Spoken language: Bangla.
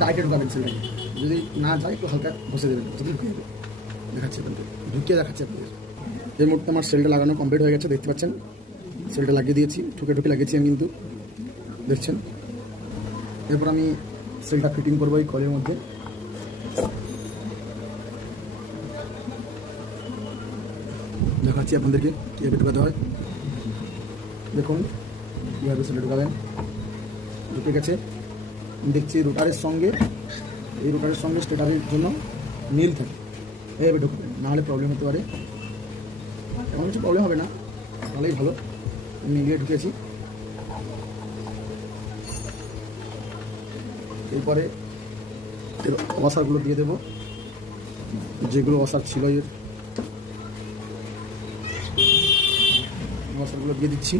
টাইটে ঢুকাবেন সেলটাকে, যদি না যায় একটু হালকা ঘষে দেবেন, যদি ঢুকে যাবে। দেখাচ্ছি আপনাদের, ঢুকিয়ে দেখাচ্ছি আপনাদের। এই মুহূর্তে আমার সেলটা লাগানো কমপ্লিট হয়ে গেছে, দেখতে পাচ্ছেন সেলটা লাগিয়ে দিয়েছি, ঠুকে লাগিয়েছি আমি কিন্তু, দেখছেন। এরপর আমি সেলটা ফিটিং করবো এই কলের মধ্যে। দেখাচ্ছি আপনাদেরকে কীভাবে ঢুকাতে হয়। দেখুন কীভাবে সেলটা ঢুকাবেন, ঢুকে গেছে। দেখছি রোটারের সঙ্গে, এই রোটারের সঙ্গে স্টেটারের জন্য মিল থাকে, এইভাবে ঢুকবে, নাহলে প্রবলেম হতে পারে। এমন কিছু প্রবলেম হবে না, তাহলেই ভালো। মিলিয়ে ঢুকেছি। এরপরে এর ওয়াশারগুলো দিয়ে দেবো, যেগুলো ওয়াশার ছিল এর ওয়াশারগুলো দিয়ে দিচ্ছি।